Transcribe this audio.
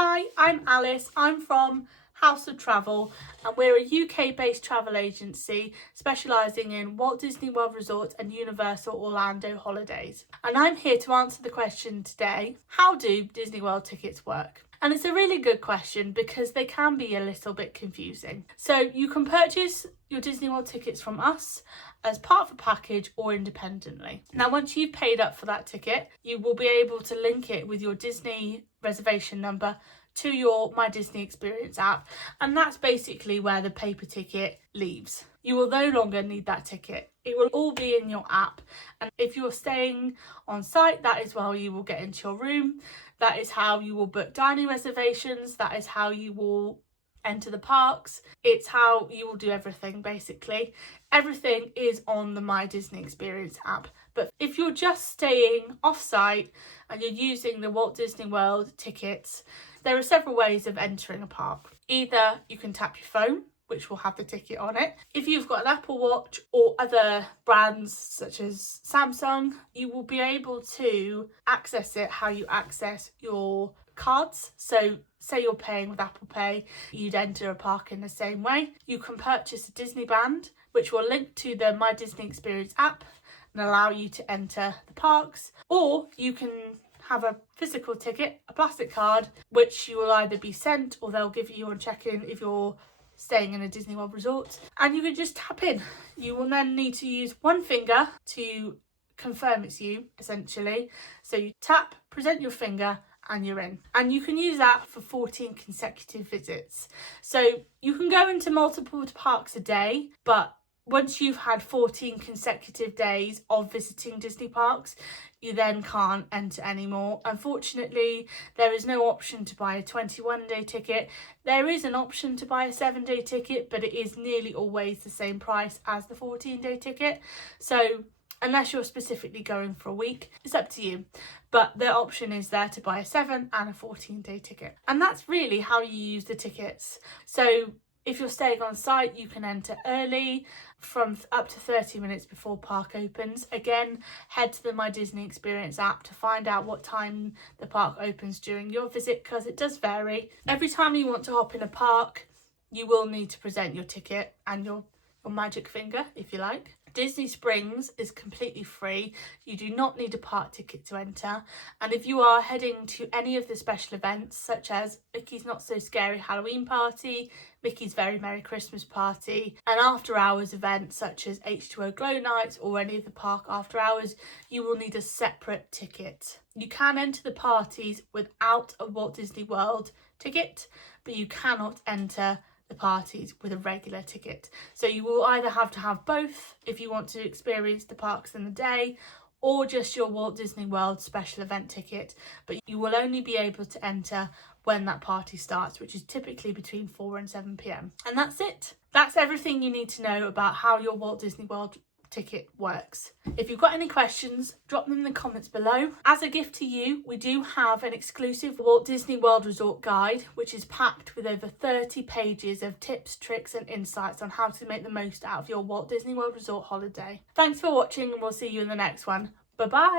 Hi, I'm Alice. I'm from House of Travel and we're a UK-based travel agency specialising in Walt Disney World Resort and Universal Orlando holidays. And I'm here to answer the question today, how do Disney World tickets work? And it's a really good question because they can be a little bit confusing. So you can purchase your Disney World tickets from us as part of a package or independently. Now, once you've paid up for that ticket, you will be able to link it with your Disney reservation number to your My Disney Experience app, and that's basically where the paper ticket leaves. You will no longer need that ticket. It will all be in your app, and if you're staying on site, that is how you will get into your room. That is how you will book dining reservations. That is how you will enter the parks. It's how you will do everything, basically. Everything is on the My Disney Experience app. But if you're just staying off-site and you're using the Walt Disney World tickets, there are several ways of entering a park. Either you can tap your phone, which will have the ticket on it. If you've got an Apple Watch or other brands such as Samsung, you will be able to access it how you access your cards. So say you're paying with Apple Pay, you'd enter a park in the same way. You can purchase a Disney band, which will link to the My Disney Experience app and allow you to enter the parks. Or you can have a physical ticket, a plastic card, which you will either be sent or they'll give you on check-in if you're staying in a Disney World resort, and you can just tap in. You will then need to use one finger to confirm it's you, essentially. So you tap, present your finger, and you're in. And you can use that for 14 consecutive visits. So you can go into multiple parks a day, but once you've had 14 consecutive days of visiting Disney parks, you then can't enter anymore. Unfortunately, there is no option to buy a 21-day ticket. There is an option to buy a 7-day ticket, but it is nearly always the same price as the 14-day ticket. So unless you're specifically going for a week, it's up to you. But the option is there to buy a 7 and a 14-day ticket. And that's really how you use the tickets. So if you're staying on site, you can enter early from up to 30 minutes before park opens. Again, head to the My Disney Experience app to find out what time the park opens during your visit, because it does vary. Every time you want to hop in a park, you will need to present your ticket and your magic finger, if you like. Disney Springs is completely free. You do not need a park ticket to enter. And if you are heading to any of the special events, such as Mickey's Not So Scary Halloween Party, Mickey's Very Merry Christmas Party, and after hours events such as H2O Glow Nights or any of the park after hours, you will need a separate ticket. You can enter the parties without a Walt Disney World ticket, but you cannot enter the parties with a regular ticket. So you will either have to have both if you want to experience the parks in the day, or just your Walt Disney World special event ticket, but you will only be able to enter when that party starts, which is typically between 4 and 7 p.m. And that's it. That's everything you need to know about how your Walt Disney World ticket works. If you've got any questions, drop them in the comments below. As a gift to you, we do have an exclusive Walt Disney World Resort guide, which is packed with over 30 pages of tips, tricks and insights on how to make the most out of your Walt Disney World Resort holiday. Thanks for watching, and we'll see you in the next one. Bye bye.